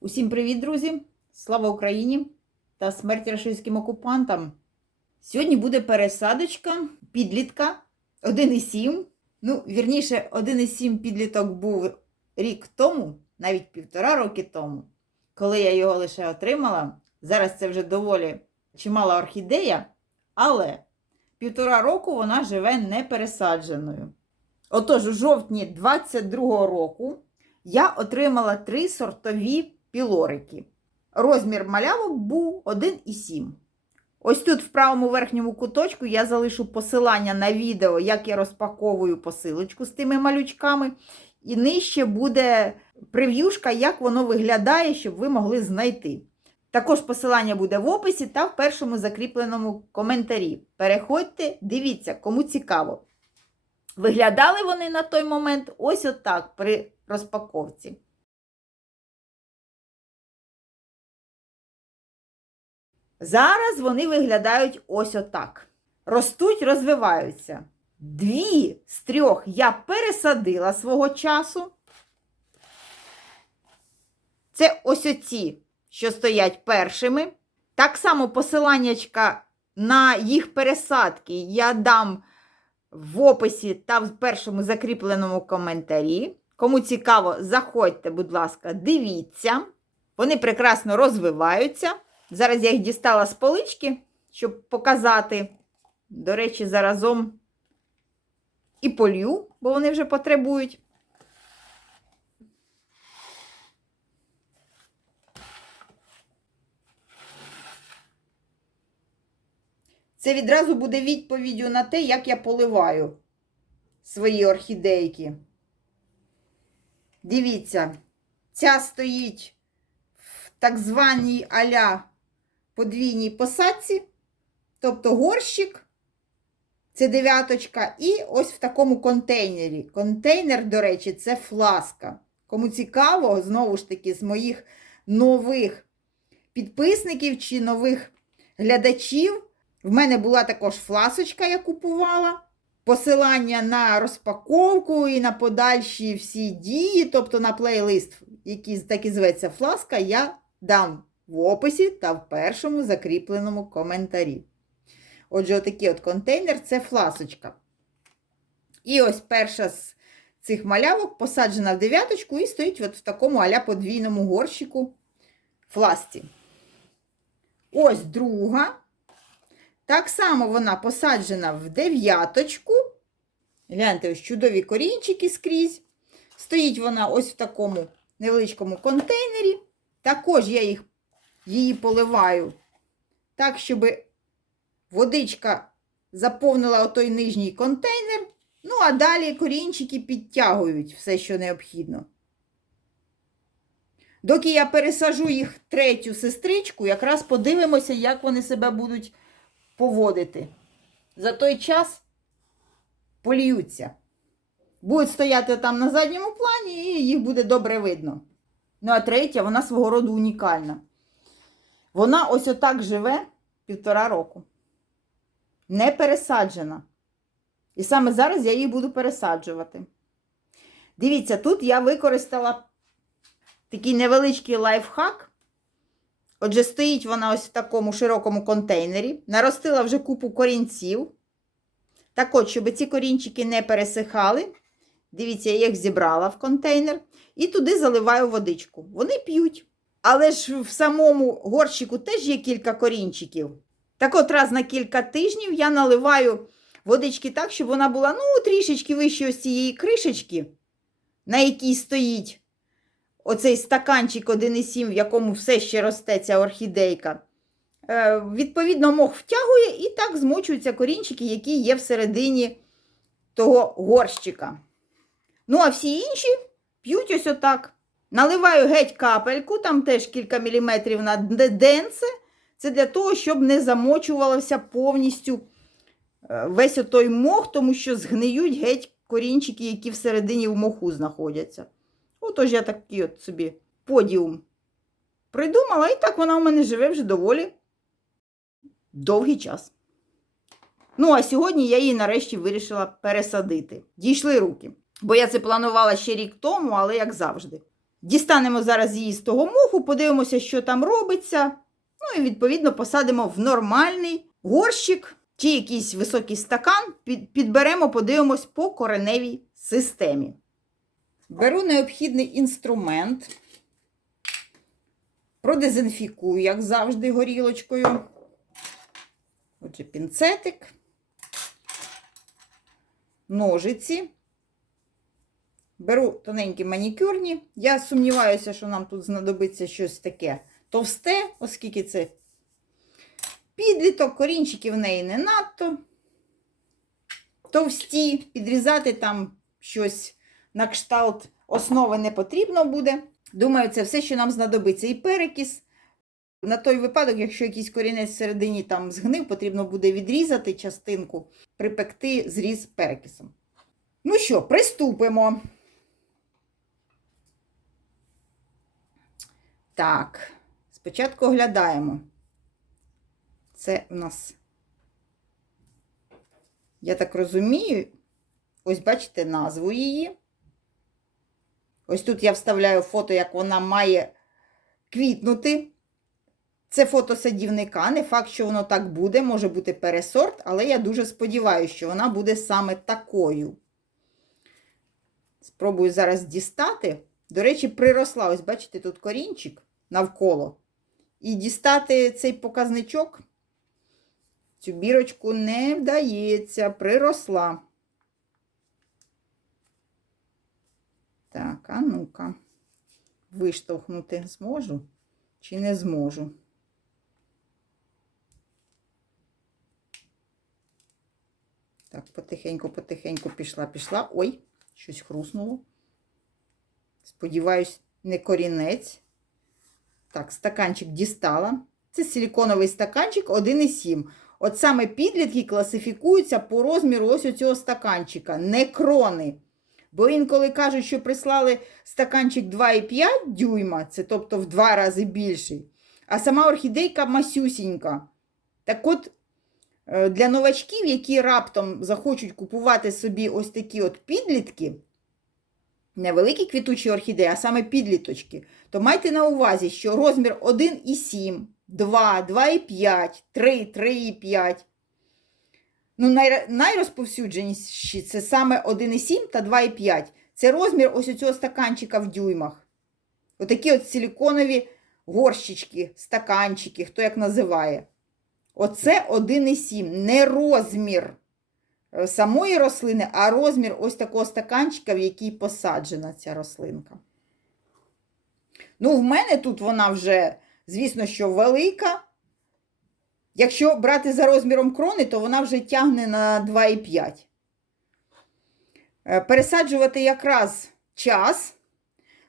Усім привіт, друзі! Слава Україні та смерть рашистським окупантам! Сьогодні буде пересадочка підлітка 1,7. Ну, вірніше, 1,7 підліток був рік тому, навіть півтора роки тому, коли я його лише отримала. Зараз це вже доволі чимала орхідея, але півтора року вона живе непересадженою. Отож, у жовтні 22-го року я отримала три сортові пілорики. Розмір малявок був 1,7. Ось тут в правому верхньому куточку я залишу посилання на відео, як я розпаковую посилочку з тими малючками. І нижче буде прев'юшка, як воно виглядає, щоб ви могли знайти. Також посилання буде в описі та в першому закріпленому коментарі. Переходьте, дивіться, кому цікаво. Виглядали вони на той момент ось отак при розпаковці. Зараз вони виглядають ось отак. Ростуть, розвиваються. Дві з трьох я пересадила свого часу. Це ось оці, що стоять першими. Так само посиланнячка на їх пересадки я дам в описі та в першому закріпленому коментарі. Кому цікаво, заходьте, будь ласка, дивіться. Вони прекрасно розвиваються. Зараз я їх дістала з полички, щоб показати. До речі, заразом і полью, бо вони вже потребують. Це відразу буде відповіддю на те, як я поливаю свої орхідейки. Дивіться, ця стоїть в так званій аля подвійній посадці, тобто горщик, це дев'яточка, і ось в такому контейнері. Контейнер, до речі, це фласка. Кому цікаво, знову ж таки, з моїх нових підписників чи нових глядачів, в мене була також фласочка, я купувала. Посилання на розпаковку і на подальші всі дії, тобто на плейлист, який так і зветься фласка, я дам в описі та в першому закріпленому коментарі. Отже, отакий от контейнер це фласочка. І ось перша з цих малявок посаджена в дев'яточку і стоїть от в такому аля подвійному горщику фласці. Ось друга. Так само вона посаджена в дев'яточку. Гляньте, ось чудові корінчики скрізь. Стоїть вона ось в такому невеличкому контейнері. Також я їх, її поливаю так, щоб водичка заповнила отой нижній контейнер. Ну, а далі корінчики підтягують все, що необхідно. Доки я пересажу їх третю сестричку, якраз подивимося, як вони себе будуть поводити. За той час поліються. Будуть стояти там на задньому плані, і їх буде добре видно. Ну, а третя, вона свого роду унікальна. Вона ось отак живе півтора року. Не пересаджена. І саме зараз я її буду пересаджувати. Дивіться, тут я використала такий невеличкий лайфхак. Отже, стоїть вона ось в такому широкому контейнері. Наростила вже купу корінців. Так от, щоб ці корінчики не пересихали. Дивіться, я їх зібрала в контейнер. І туди заливаю водичку. Вони п'ють. Але ж в самому горщику теж є кілька корінчиків. Так от раз на кілька тижнів я наливаю водички так, щоб вона була ну, трішечки вище ось цієї кришечки, на якій стоїть оцей стаканчик 1,7, в якому все ще росте ця орхідейка. Е, Відповідно, мох втягує і так змочуються корінчики, які є всередині того горщика. Ну, а всі інші п'ють ось отак. Наливаю геть капельку, там теж кілька міліметрів на денце. Це для того, щоб не замочувався повністю е, весь отой мох, тому що згниють геть корінчики, які всередині в моху знаходяться. Отож, я такий от собі подіум придумала, і так вона у мене живе вже доволі довгий час. Ну, а сьогодні я її нарешті вирішила пересадити. Дійшли руки. Бо я це планувала ще рік тому, але як завжди. Дістанемо зараз її з того моху, подивимося, що там робиться. Ну і відповідно посадимо в нормальний горщик чи якийсь високий стакан. Підберемо, подивимось по кореневій системі. Беру необхідний інструмент, продезінфікую, як завжди, горілочкою. Отже, пінцетик, ножиці. Беру тоненькі манікюрні. Я сумніваюся, що нам тут знадобиться щось таке товсте, оскільки це підліток, корінчики в неї не надто товсті, підрізати там щось на кшталт основи не потрібно буде. Думаю, це все, що нам знадобиться. І перекіс. На той випадок, якщо якийсь корінець всередині там згнив, потрібно буде відрізати частинку, припекти зріз перекисом. Ну що, приступимо. Так, спочатку оглядаємо. Це у нас, я так розумію, ось бачите назву її. Ось тут я вставляю фото, як вона має квітнути. Це фото садівника. Не факт, що воно так буде, може бути пересорт, але я дуже сподіваюся, що вона буде саме такою. Спробую зараз дістати. До речі, приросла, ось, бачите, тут корінчик навколо. І дістати цей показничок, цю бірочку не вдається, приросла. Так, а ну-ка, виштовхнути зможу чи не зможу? Так, потихеньку-потихеньку пішла, пішла. Ой, щось хруснуло. Сподіваюсь, не корінець. Так, стаканчик дістала. Це силіконовий стаканчик 1,7. От саме підлітки класифікуються по розміру ось цього стаканчика, не крони. Бо інколи кажуть, що прислали стаканчик 2,5 дюйма, це тобто в два рази більший. А сама орхідейка масюсінька. Так от, е, для новачків, які раптом захочуть купувати собі ось такі от підлітки, не великі квітучі орхідеї, а саме підліточки, то майте на увазі, що розмір 1,7, 2, 2,5, 3, 3,5. Ну, най, найрозповсюдженіші це саме 1,7 та 2,5. Це розмір ось цього стаканчика в дюймах. Отакі от силіконові горщички, стаканчики, хто як називає. Оце 1,7. Не розмір е, самої рослини, а розмір ось такого стаканчика, в який посаджена ця рослинка. Ну, в мене тут вона вже, звісно, що велика. Якщо брати за розміром крони, то вона вже тягне на 2,5. Е, пересаджувати якраз час.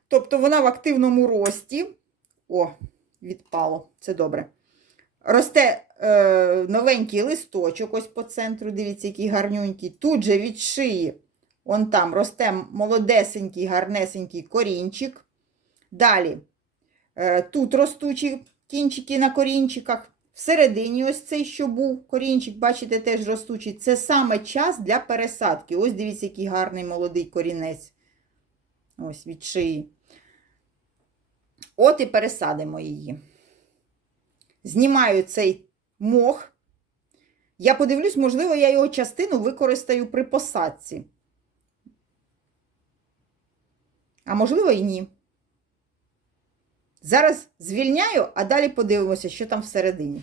Тобто вона в активному рості. О, відпало, це добре. Росте е, новенький листочок ось по центру, дивіться, який гарнюнький. Тут же від шиї, вон там, росте молодесенький, гарнесенький корінчик. Далі, е, тут ростучі кінчики на корінчиках. Всередині, ось цей, що був корінчик, бачите, теж ростучий. Це саме час для пересадки. Ось дивіться, який гарний молодий корінець. Ось від шиї. От і пересадимо її. Знімаю цей мох. Я подивлюсь, можливо, я його частину використаю при посадці. А можливо, і ні. Зараз звільняю, а далі подивимося, що там всередині.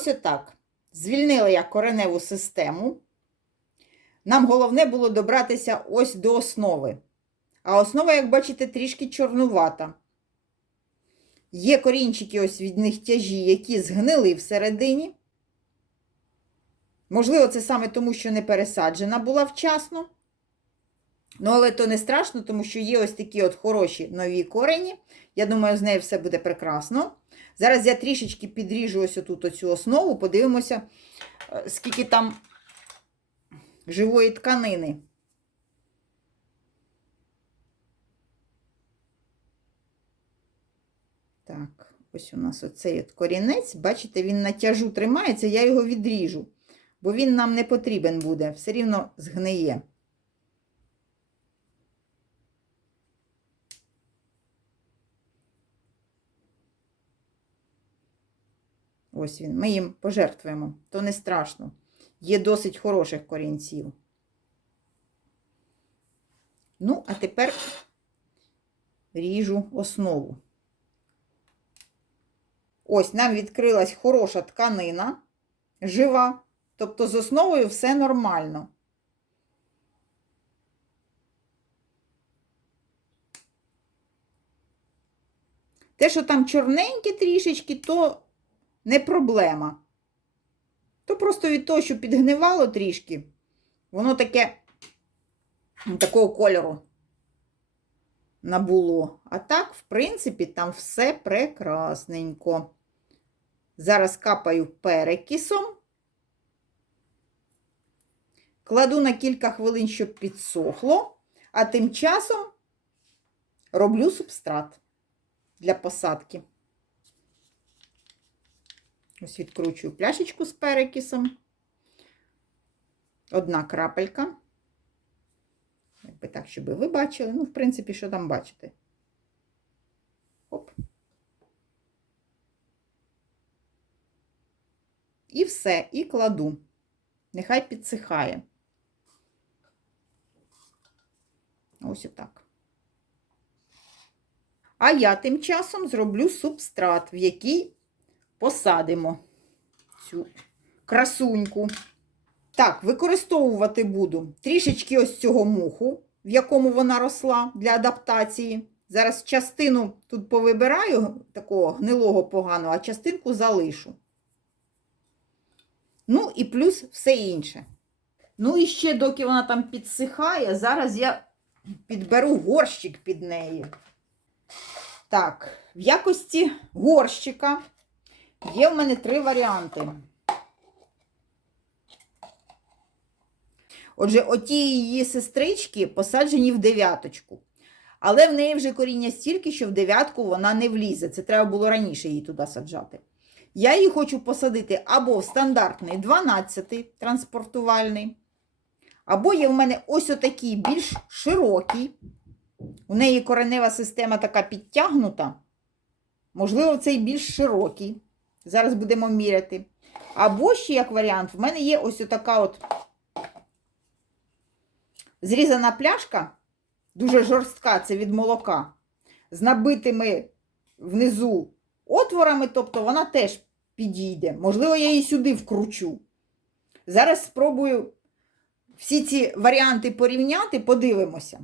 Ось отак. Звільнила я кореневу систему. Нам головне було добратися ось до основи. А основа, як бачите, трішки чорнувата. Є корінчики ось від них тяжі, які згнили всередині. Можливо, це саме тому, що не пересаджена була вчасно. Ну, але то не страшно, тому що є ось такі от хороші нові корені. Я думаю, з нею все буде прекрасно. Зараз я трішечки підріжу ось отут оцю основу, подивимося, е, скільки там живої тканини. Так, ось у нас оцей от корінець. Бачите, він на тяжу тримається, я його відріжу, бо він нам не потрібен буде, все рівно згниє. Ось він. Ми їм пожертвуємо, то не страшно. Є досить хороших корінців. Ну, а тепер ріжу основу. Ось нам відкрилась хороша тканина, жива. Тобто з основою все нормально. Те, що там чорненьке трішечки, то не проблема. То просто від того, що підгнивало трішки, воно таке такого кольору набуло. А так, в принципі, там все прекрасненько. Зараз капаю перекисом. Кладу на кілька хвилин, щоб підсохло, а тим часом роблю субстрат для посадки. Ось відкручую пляшечку з перекисом. Одна крапелька. Якби так, щоб ви бачили. Ну, в принципі, що там бачите. Оп. І все, і кладу. Нехай підсихає. Ось отак. А я тим часом зроблю субстрат, в який посадимо цю красуньку. Так, використовувати буду трішечки ось цього муху, в якому вона росла для адаптації. Зараз частину тут повибираю такого гнилого поганого, а частинку залишу. Ну, і плюс все інше. Ну, і ще, доки вона там підсихає, зараз я підберу горщик під неї. Так, в якості горщика є в мене три варіанти. Отже, оті її сестрички посаджені в дев'яточку. Але в неї вже коріння стільки, що в дев'ятку вона не влізе. Це треба було раніше її туди саджати. Я її хочу посадити або в стандартний 12-й транспортувальний, або є в мене ось отакий більш широкий. У неї коренева система така підтягнута. Можливо, цей більш широкий. Зараз будемо міряти. Або ще, як варіант, в мене є ось така от зрізана пляшка, дуже жорстка, це від молока, з набитими внизу отворами, тобто вона теж підійде. Можливо, я її сюди вкручу. Зараз спробую всі ці варіанти порівняти, подивимося.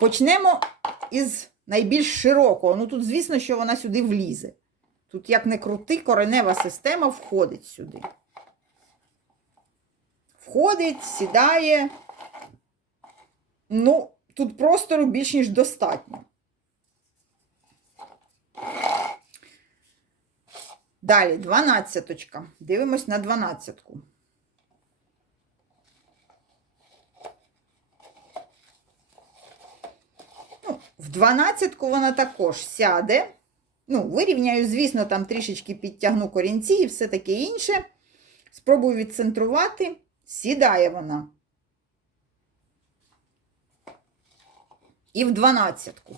Почнемо із найбільш широкого. Ну, тут, звісно, що вона сюди влізе. Тут, як не крути, коренева система входить сюди. Входить, сідає. Ну, тут простору більш ніж достатньо. Далі, дванадцяточка. Дивимось на дванадцятку. Ну, в дванадцятку вона також сяде. Ну, вирівняю, звісно, там трішечки підтягну корінці і все таке інше. Спробую відцентрувати. Сідає вона. І в дванадцятку.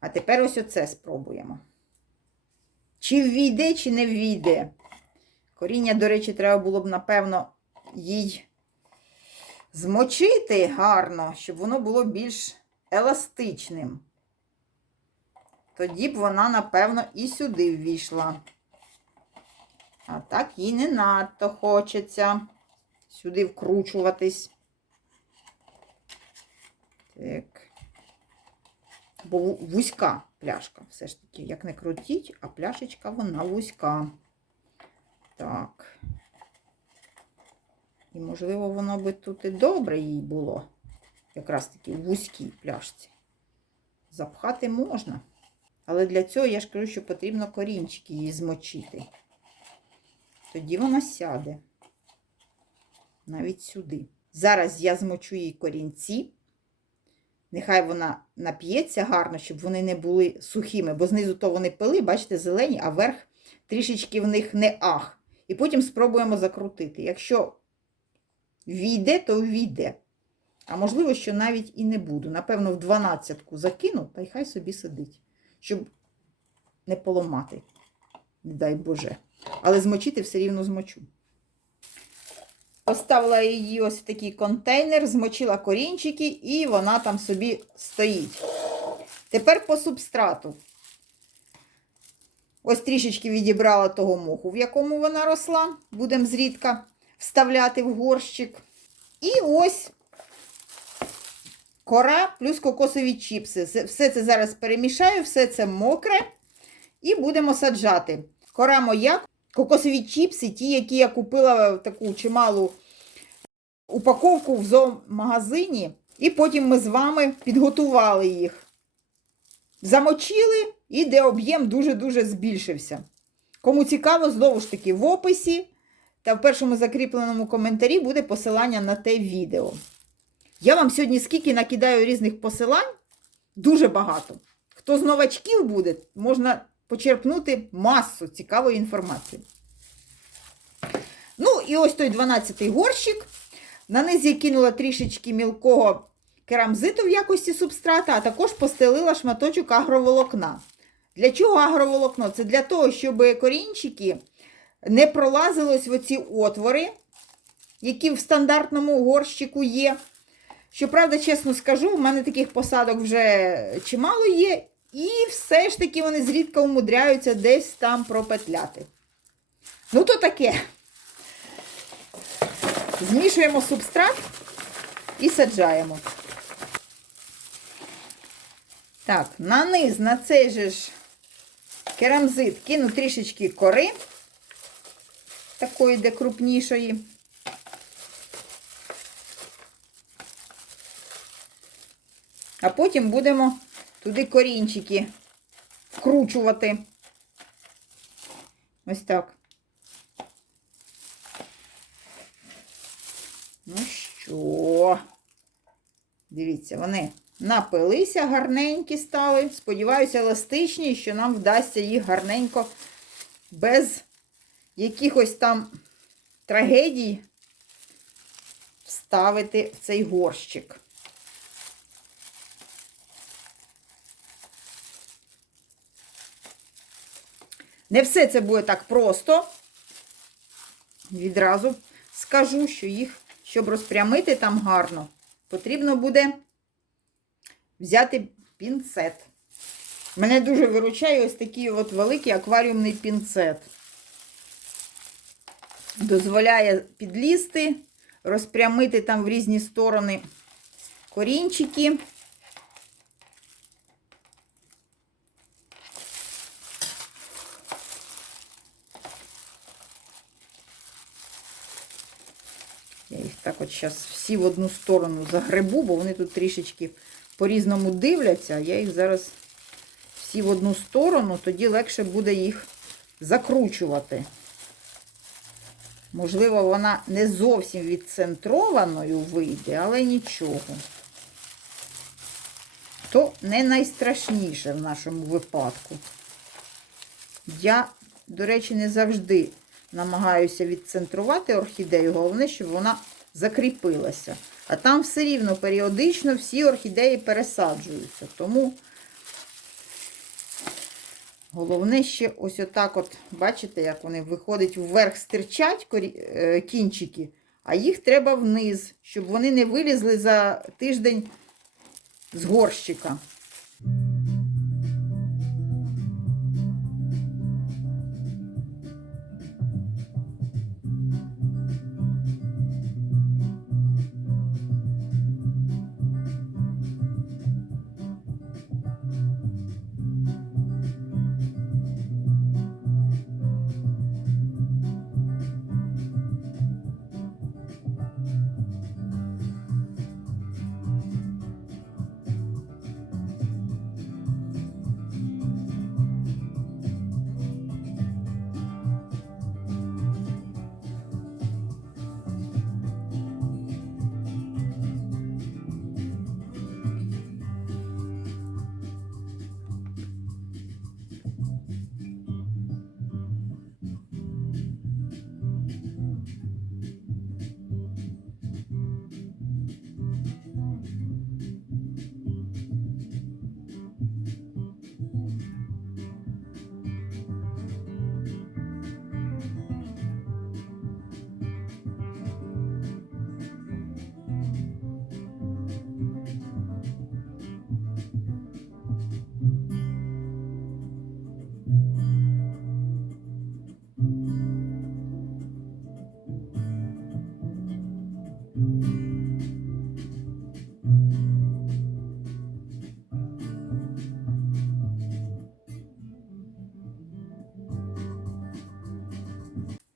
А тепер ось оце спробуємо. Чи ввійде, чи не ввійде. Коріння, до речі, треба було б, напевно, їй змочити гарно, щоб воно було більш еластичним. Тоді б вона, напевно, і сюди ввійшла. А так їй не надто хочеться сюди вкручуватись. Так. Бо вузька пляшка. Все ж таки, як не крутіть, а пляшечка вона вузька. Так. І, можливо, воно би тут і добре їй було. Якраз таки в вузькій пляшці. Запхати можна. Але для цього я ж кажу, що потрібно корінчики її змочити. Тоді вона сяде. Навіть сюди. Зараз я змочу їй корінці. Нехай вона нап'ється гарно, щоб вони не були сухими, бо знизу то вони пили, бачите, зелені, а верх трішечки в них не ах. І потім спробуємо закрутити. Якщо війде, то війде. А можливо, що навіть і не буду. Напевно, в 12-ку закину, та й хай собі сидить, щоб не поламати, не дай Боже. Але змочити все рівно змочу. Поставила її ось в такий контейнер, змочила корінчики, і вона там собі стоїть. Тепер по субстрату. Ось трішечки відібрала того моху, в якому вона росла. Будемо зрідка вставляти в горщик. І ось кора плюс кокосові чіпси. Все це зараз перемішаю, все це мокре. І будемо саджати. Кора моя, кокосові чіпси, ті, які я купила в таку чималу упаковку в зоомагазині. І потім ми з вами підготували їх. Замочили, і де об'єм дуже-дуже збільшився. Кому цікаво, знову ж таки, в описі та в першому закріпленому коментарі буде посилання на те відео. Я вам сьогодні скільки накидаю різних посилань, дуже багато. Хто з новачків буде, можна почерпнути масу цікавої інформації. Ну, і ось той 12-й горщик. На низ я кинула трішечки мілкого керамзиту в якості субстрата, а також постелила шматочок агроволокна. Для чого агроволокно? Це для того, щоб корінчики не пролазили ось в оці отвори, які в стандартному горщику є. Щоправда, чесно скажу, в мене таких посадок вже чимало є, і все ж таки вони зрідка умудряються десь там пропетляти. Ну, то таке. Змішуємо субстрат і саджаємо. Так, на низ, на цей же ж керамзит кину трішечки кори, такої, де крупнішої. А потім будемо туди корінчики вкручувати. Ось так. Ну що, дивіться, вони напилися, гарненькі стали. Сподіваюся, еластичні, що нам вдасться їх гарненько без якихось там трагедій вставити в цей горщик. Не все це буде так просто. Відразу скажу, що їх, щоб розпрямити там гарно, потрібно буде взяти пінцет. Мене дуже виручає ось такий от великий акваріумний пінцет. Дозволяє підлізти, розпрямити там в різні сторони корінчики. Так от зараз всі в одну сторону загребу, бо вони тут трішечки по-різному дивляться. Я їх зараз всі в одну сторону, тоді легше буде їх закручувати. Можливо, вона не зовсім відцентрованою вийде, але нічого. То не найстрашніше в нашому випадку. Я, до речі, не завжди намагаюся відцентрувати орхідею. Головне, щоб вона закріпилася. А там все рівно періодично всі орхідеї пересаджуються. Тому головне ще ось отак от, бачите, як вони виходять вверх, стирчать е, кінчики, а їх треба вниз, щоб вони не вилізли за тиждень з горщика.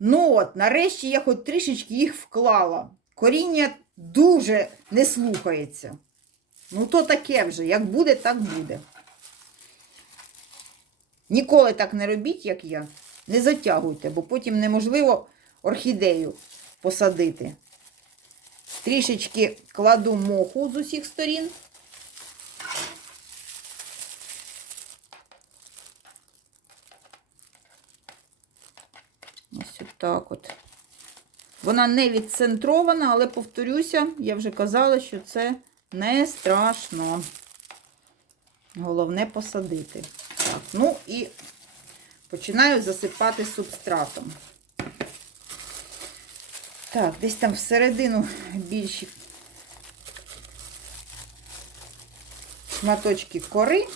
Ну от, нарешті я хоч трішечки їх вклала. Коріння дуже не слухається. Ну, то таке вже, як буде, так буде. Ніколи так не робіть, як я. Не затягуйте, бо потім неможливо орхідею посадити. Трішечки кладу моху з усіх сторін. Отак от. Вона не відцентрована, але повторюся, я вже казала, що це не страшно. Головне посадити. Так, ну і починаю засипати субстратом. Так, десь там всередину більші шматочки кори,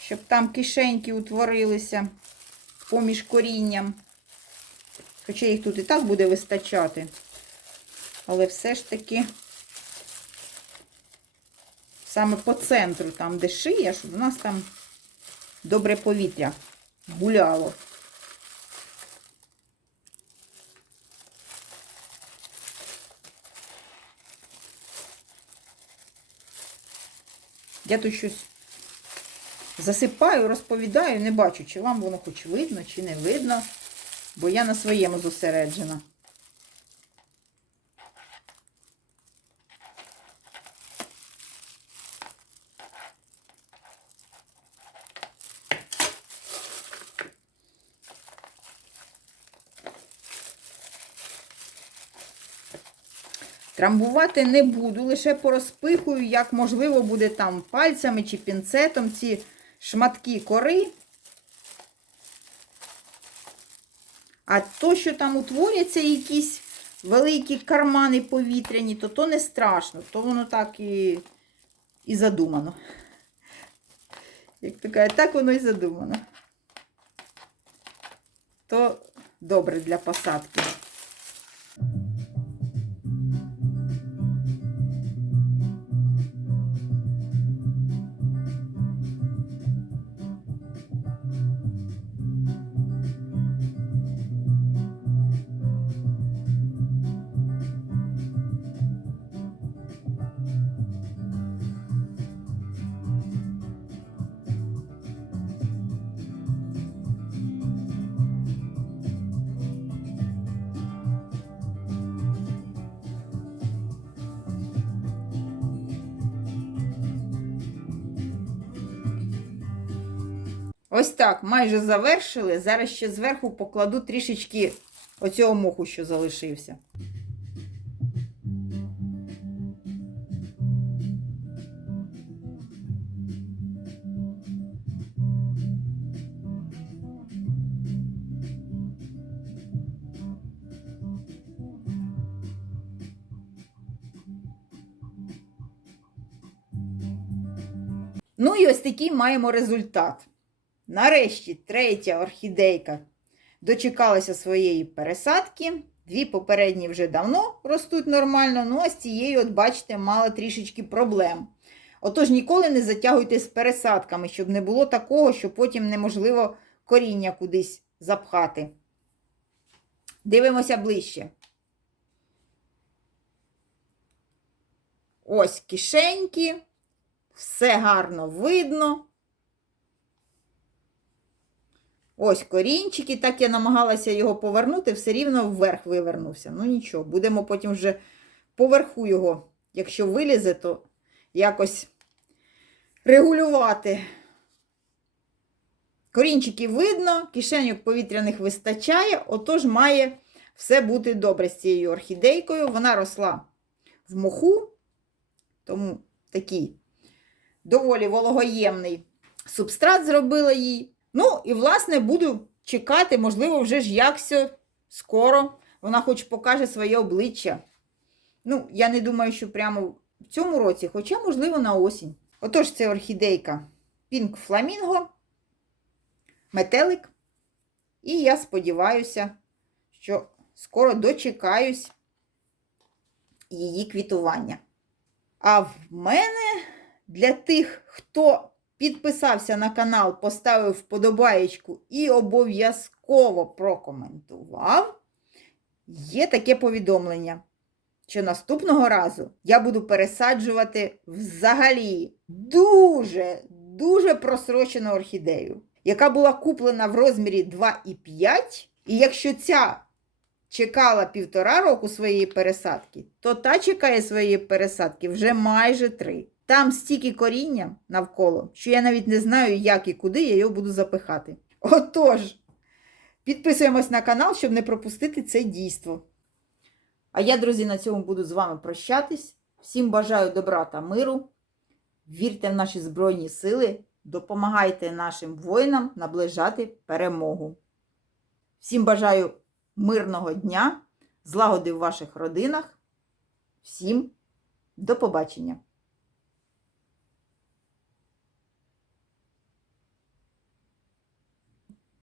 щоб там кишеньки утворилися поміж корінням. Хоча їх тут і так буде вистачати. Але все ж таки саме по центру, там, де шия, щоб у нас там добре повітря гуляло. Я тут щось засипаю, розповідаю, не бачу, чи вам воно хоч видно, чи не видно, бо я на своєму зосереджена. Трамбувати не буду, лише порозпихую, як можливо буде там пальцями чи пінцетом ці шматки кори. А то, що там утворяться якісь великі кармани повітряні, то то не страшно, то воно так і, і задумано. Як то кажуть, так воно і задумано. То добре для посадки. Ось так, майже завершили. Зараз ще зверху покладу трішечки оцього моху, що залишився. Ну і ось такий маємо результат. Нарешті третя орхідейка дочекалася своєї пересадки. Дві попередні вже давно ростуть нормально, ну а з цією, от бачите, мала трішечки проблем. Отож, ніколи не затягуйте з пересадками, щоб не було такого, що потім неможливо коріння кудись запхати. Дивимося ближче. Ось кишеньки, все гарно видно. Ось корінчики, так я намагалася його повернути, все рівно вверх вивернувся. Ну нічого, будемо потім вже поверху його, якщо вилізе, то якось регулювати. Корінчики видно, кишеньок повітряних вистачає, отож має все бути добре з цією орхідейкою. Вона росла в моху, тому такий доволі вологоємний субстрат зробила їй. Ну, і, власне, буду чекати, можливо, вже ж якся скоро вона хоч покаже своє обличчя. Ну, я не думаю, що прямо в цьому році, хоча, можливо, на осінь. Отож, це орхідейка Pink Flamingo, метелик. І я сподіваюся, що скоро дочекаюсь її квітування. А в мене для тих, хто підписався на канал, поставив вподобаєчку і обов'язково прокоментував, є таке повідомлення, що наступного разу я буду пересаджувати взагалі дуже, дуже просрочену орхідею, яка була куплена в розмірі 2,5. І якщо ця чекала півтора року своєї пересадки, то та чекає своєї пересадки вже майже три. Там стільки коріння навколо, що я навіть не знаю, як і куди я його буду запихати. Отож, підписуємось на канал, щоб не пропустити це дійство. А я, друзі, на цьому буду з вами прощатись. Всім бажаю добра та миру. Вірте в наші Збройні Сили, допомагайте нашим воїнам наближати перемогу. Всім бажаю мирного дня, злагоди в ваших родинах. Всім до побачення!